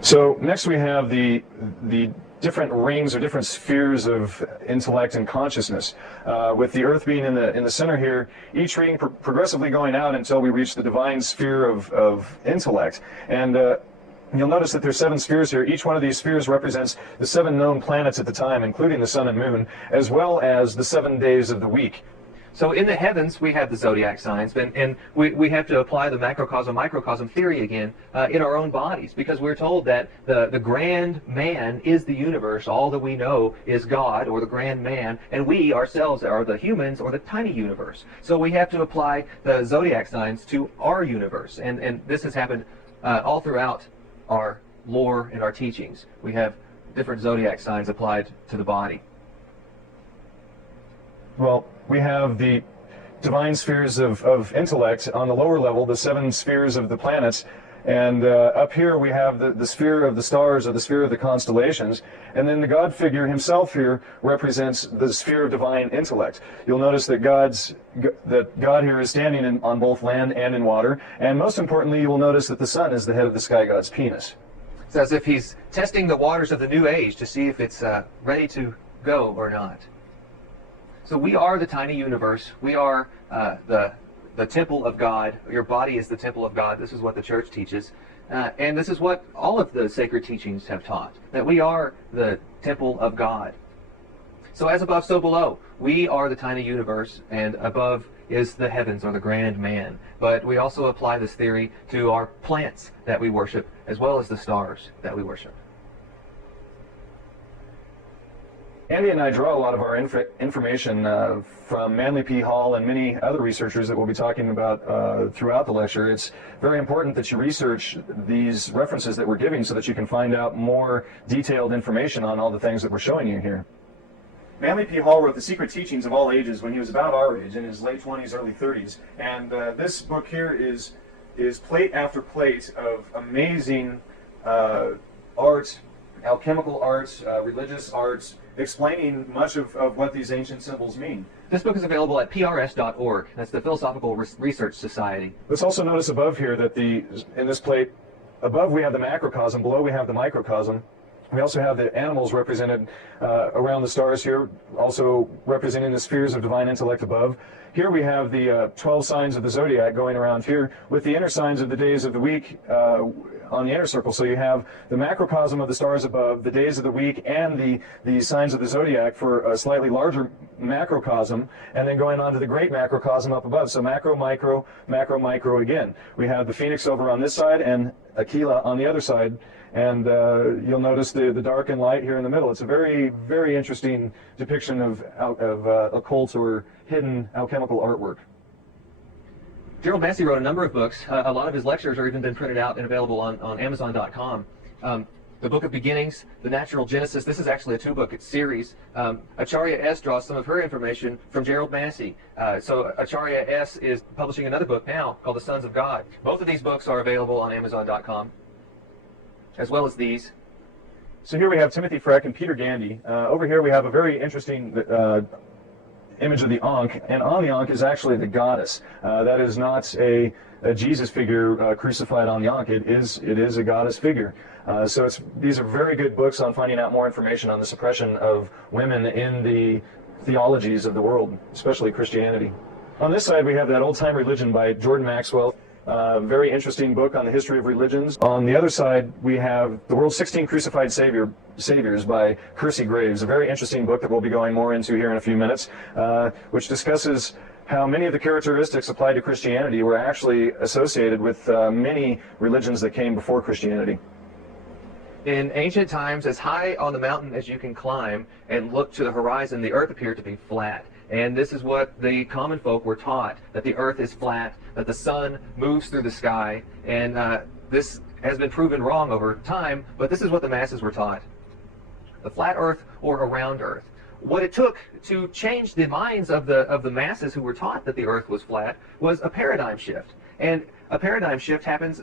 So next we have the different rings or different spheres of intellect and consciousness. With the Earth being in the center here, each ring progressively going out until we reach the divine sphere of intellect. And you'll notice that there's 7 spheres here. Each one of these spheres represents the 7 known planets at the time, including the sun and moon, as well as the 7 days of the week. So in the heavens, we have the zodiac signs, and we have to apply the macrocosm-microcosm theory again in our own bodies, because we're told that the grand man is the universe, all that we know is God, or the grand man, and we ourselves are the humans, or the tiny universe. So we have to apply the zodiac signs to our universe, and this has happened all throughout our lore and our teachings. We have different zodiac signs applied to the body. Well, we have the divine spheres of intellect on the lower level, the 7 spheres of the planets, and up here we have the sphere of the stars, or the sphere of the constellations, and then the God figure himself here represents the sphere of divine intellect. You'll notice that God here is standing on both land and in water, and most importantly, you will notice that the sun is the head of the sky god's penis. It's as if he's testing the waters of the new age to see if it's ready to go or not. So we are the tiny universe. We are the temple of God. Your body is the temple of God. This is what the church teaches. And this is what all of the sacred teachings have taught, that we are the temple of God. So as above, so below. We are the tiny universe, and above is the heavens, or the grand man. But we also apply this theory to our plants that we worship, as well as the stars that we worship. Andy and I draw a lot of our information from Manly P. Hall and many other researchers that we'll be talking about throughout the lecture. It's very important that you research these references that we're giving so that you can find out more detailed information on all the things that we're showing you here. Manly P. Hall wrote The Secret Teachings of All Ages when he was about our age, in his late 20s, early 30s. And this book here is plate after plate of amazing art, alchemical arts, religious arts, explaining much of what these ancient symbols mean. This book is available at prs.org. That's the Philosophical Research Society. Let's also notice above here that in this plate, above we have the macrocosm, below we have the microcosm. We also have the animals represented around the stars here, also representing the spheres of divine intellect above. Here we have the 12 signs of the zodiac going around here, with the inner signs of the days of the week on the inner circle. So you have the macrocosm of the stars above, the days of the week, and the signs of the zodiac for a slightly larger macrocosm, and then going on to the great macrocosm up above. So macro, micro, macro, micro again. We have the phoenix over on this side and Aquila on the other side. And you'll notice the dark and light here in the middle. It's a very, very interesting depiction of occult or hidden alchemical artwork. Gerald Massey wrote a number of books. A lot of his lectures are even been printed out and available on Amazon.com. The Book of Beginnings, The Natural Genesis. This is actually a 2-book series. Acharya S. draws some of her information from Gerald Massey. So Acharya S. is publishing another book now called The Sons of God. Both of these books are available on Amazon.com, as well as these. So here we have Timothy Freck and Peter Gandy. Over here we have a very interesting image of the Ankh, and on the Ankh is actually the goddess. That is not a Jesus figure crucified on the Ankh. It is a goddess figure. So these are very good books on finding out more information on the suppression of women in the theologies of the world, especially Christianity. On this side we have that Old-Time Religion by Jordan Maxwell. Very interesting book on the history of religions. On the other side, we have The World's 16 Crucified Saviors by Kersey Graves, a very interesting book that we'll be going more into here in a few minutes, which discusses how many of the characteristics applied to Christianity were actually associated with many religions that came before Christianity. In ancient times, as high on the mountain as you can climb and look to the horizon, the earth appeared to be flat. And this is what the common folk were taught, that the earth is flat, that the sun moves through the sky, and this has been proven wrong over time, but this is what the masses were taught. The flat earth or a round earth. What it took to change the minds of the masses who were taught that the earth was flat was a paradigm shift. And a paradigm shift happens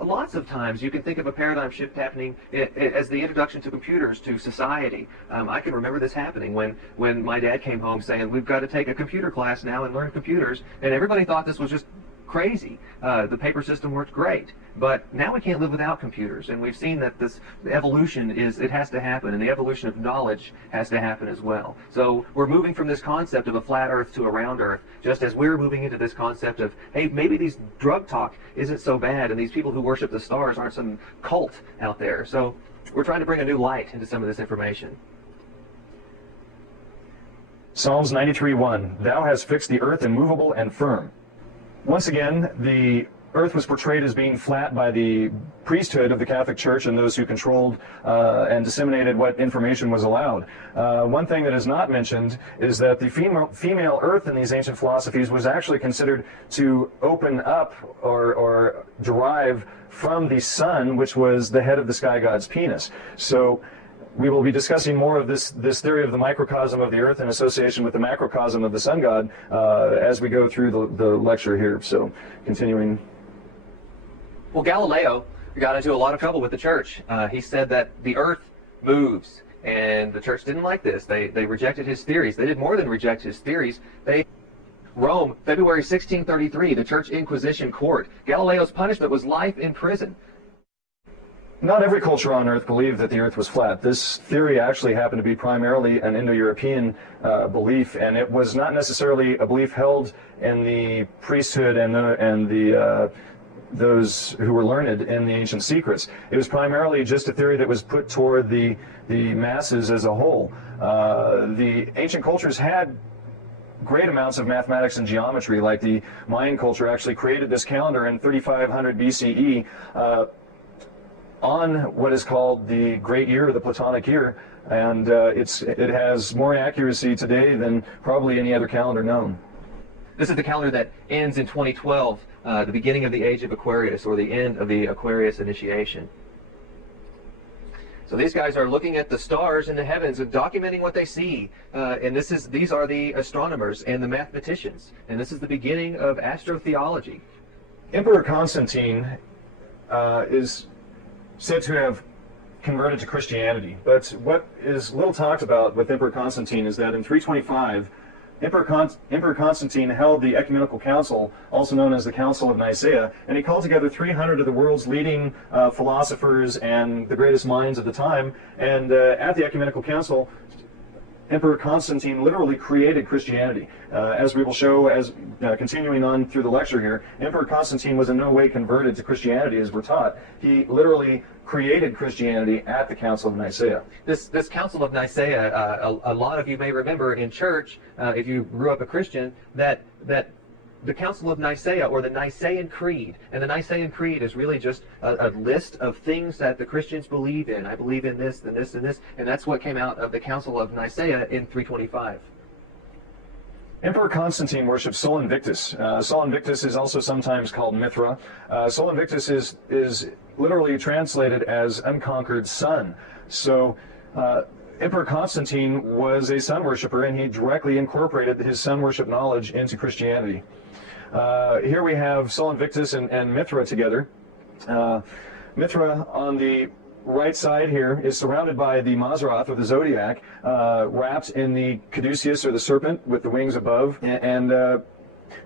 lots of times. You can think of a paradigm shift happening as the introduction to computers to society. I can remember this happening when my dad came home saying, we've got to take a computer class now and learn computers, and everybody thought this was just crazy. The paper system worked great. But now we can't live without computers, and we've seen that this evolution it has to happen, and the evolution of knowledge has to happen as well. So we're moving from this concept of a flat Earth to a round Earth, just as we're moving into this concept of, hey, maybe these drug talk isn't so bad, and these people who worship the stars aren't some cult out there. So we're trying to bring a new light into some of this information. Psalms 93:1, Thou hast fixed the earth immovable and firm. Once again, the earth was portrayed as being flat by the priesthood of the Catholic Church and those who controlled and disseminated what information was allowed. One thing that is not mentioned is that the female earth in these ancient philosophies was actually considered to open up or derive from the sun, which was the head of the sky god's penis. So we will be discussing more of this theory of the microcosm of the earth in association with the macrocosm of the sun god as we go through the lecture here. So continuing. Well, Galileo got into a lot of trouble with the church. He said that the earth moves, and the church didn't like this. They rejected his theories. They did more than reject his theories. Rome, February 1633, the Church Inquisition court. Galileo's punishment was life in prison. Not every culture on Earth believed that the Earth was flat. This theory actually happened to be primarily an Indo-European belief, and it was not necessarily a belief held in the priesthood and those who were learned in the ancient secrets. It was primarily just a theory that was put toward the masses as a whole. The ancient cultures had great amounts of mathematics and geometry, like the Mayan culture actually created this calendar in 3500 BCE on what is called the Great Year, the Platonic Year, and it has more accuracy today than probably any other calendar known. This is the calendar that ends in 2012, the beginning of the age of Aquarius, or the end of the Aquarius initiation. So these guys are looking at the stars in the heavens and documenting what they see. And these are the astronomers and the mathematicians. And this is the beginning of astrotheology. Emperor Constantine is said to have converted to Christianity. But what is little talked about with Emperor Constantine is that in 325, Emperor Constantine held the Ecumenical Council, also known as the Council of Nicaea, and he called together 300 of the world's leading philosophers and the greatest minds of the time. And at the Ecumenical Council, Emperor Constantine literally created Christianity. As we will show as continuing on through the lecture here, Emperor Constantine was in no way converted to Christianity as we're taught. He literally created Christianity at the Council of Nicaea. This Council of Nicaea, a lot of you may remember in church, if you grew up a Christian, that the Council of Nicaea, or the Nicene Creed, and the Nicene Creed is really just a list of things that the Christians believe in. I believe in this, and this, and this, and that's what came out of the Council of Nicaea in 325. Emperor Constantine worshipped Sol Invictus. Sol Invictus is also sometimes called Mithra. Sol Invictus is literally translated as unconquered sun. So Emperor Constantine was a sun worshipper, and he directly incorporated his sun worship knowledge into Christianity. Here we have Sol Invictus and Mithra together. Mithra on the right side here is surrounded by the Mazzaroth, or the zodiac, wrapped in the caduceus, or the serpent, with the wings above, and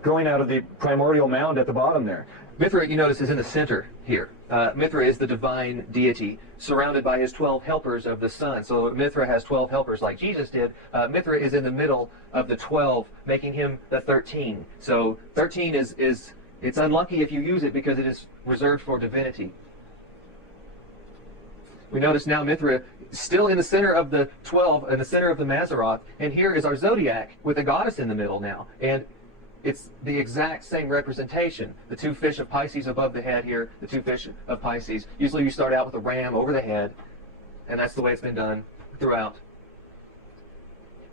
going out of the primordial mound at the bottom there. Mithra, you notice, is in the center here. Mithra is the divine deity, surrounded by his 12 helpers of the sun. So Mithra has 12 helpers like Jesus did. Mithra is in the middle of the 12, making him the 13. So 13 it's unlucky if you use it because it is reserved for divinity. We notice now Mithra still in the center of the 12, in the center of the Mazzaroth, and here is our zodiac with a goddess in the middle now. And it's the exact same representation. The two fish of Pisces above the head here, the two fish of Pisces. Usually you start out with a ram over the head, and that's the way it's been done throughout.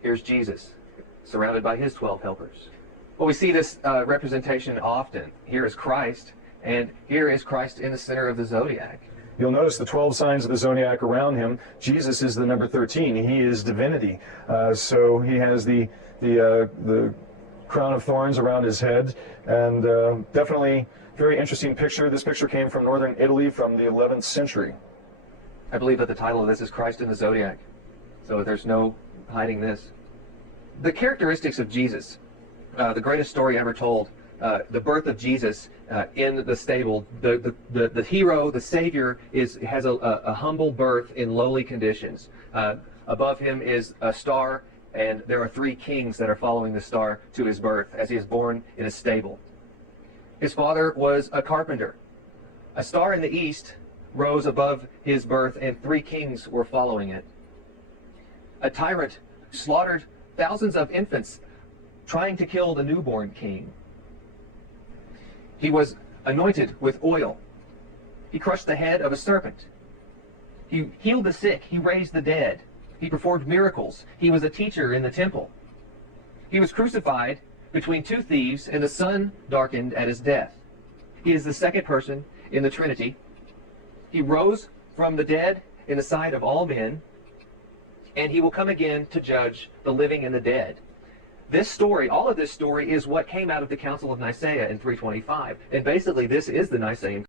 Here's Jesus, surrounded by his 12 helpers. Well, we see this representation often. Here is Christ, and here is Christ in the center of the zodiac. You'll notice the 12 signs of the zodiac around him. Jesus is the number 13. He is divinity. So he has the crown of thorns around his head, and definitely very interesting picture. This picture came from northern Italy from the 11th century. I believe that the title of this is Christ in the Zodiac, so there's no hiding this. The characteristics of Jesus, the greatest story ever told, the birth of Jesus in the stable. The hero, the Savior, has a humble birth in lowly conditions. Above him is a star, and there are 3 kings that are following the star to his birth as he is born in a stable. His father was a carpenter. A star in the east rose above his birth, and 3 kings were following it. A tyrant slaughtered thousands of infants trying to kill the newborn king. He was anointed with oil. He crushed the head of a serpent. He healed the sick. He raised the dead. He performed miracles. He was a teacher in the temple. He was crucified between 2 thieves, and the sun darkened at his death. He is the second person in the Trinity. He rose from the dead in the sight of all men, and he will come again to judge the living and the dead. This story, all of this story, is what came out of the Council of Nicaea in 325. And basically, this is the Nicene